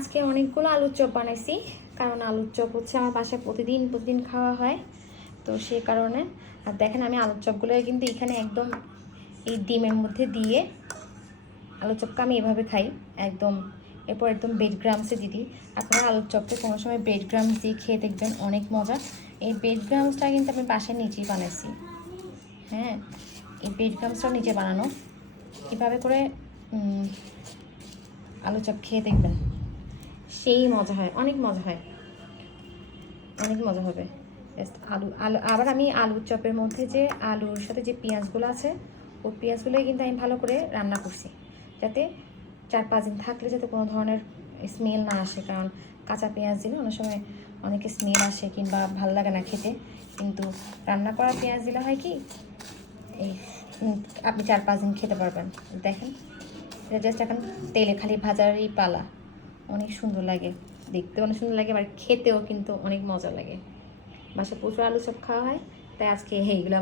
আজকে অনেকগুলো আলুর চপ বানাইছি, কারণ আলুর চপ হচ্ছে আমার বাসায় প্রতিদিন খাওয়া হয়, তো সেই কারণে। আর দেখেন আমি আলুর চপগুলো কিন্তু এখানে একদম এই ডিমের মধ্যে দিয়ে আলুর চপটা আমি এভাবে খাই একদম। এরপর একদম ব্রেড গ্রামসে দিই। আপনারা আলুর চপটা কোনো সময় ব্রেড গ্রামস দিয়ে খেয়ে দেখবেন, অনেক মজা। এই ব্রেড গ্রামসটা কিন্তু আমি বাসায় নিচেই বানাইছি। হ্যাঁ, এই ব্রেড গ্রামসটাও নিচে বানানো। এভাবে করে আলু চপ খেয়ে দেখবেন, সেই মজা হয়, অনেক মজা হয়, অনেক মজা হবে। আলু আলু আবার আমি আলুর চপের মধ্যে যে আলুর সাথে যে পেঁয়াজগুলো আছে, ওই পেঁয়াজগুলোই কিন্তু আমি ভালো করে রান্না করছি, যাতে 4-5 দিন থাকলে যাতে কোনো ধরনের স্মেল না আসে। কারণ কাঁচা পেঁয়াজ দিলে অনেক সময় অনেকে স্মেল আসে কিংবা ভালো লাগে না খেতে, কিন্তু রান্না করা পেঁয়াজ দিলে হয় কি এই আপনি 4-5 দিন খেতে পারবেন। দেখেন, এটা জাস্ট এখন তেলে খালি ভাজারই পালা। অনেক সুন্দর লাগে, দেখতে অনেক সুন্দর লাগে, আবার খেতেও কিন্তু অনেক মজা লাগে। বাসায় প্রচুর আলু চপ খাওয়া হয়, তাই আজকে এইগুলো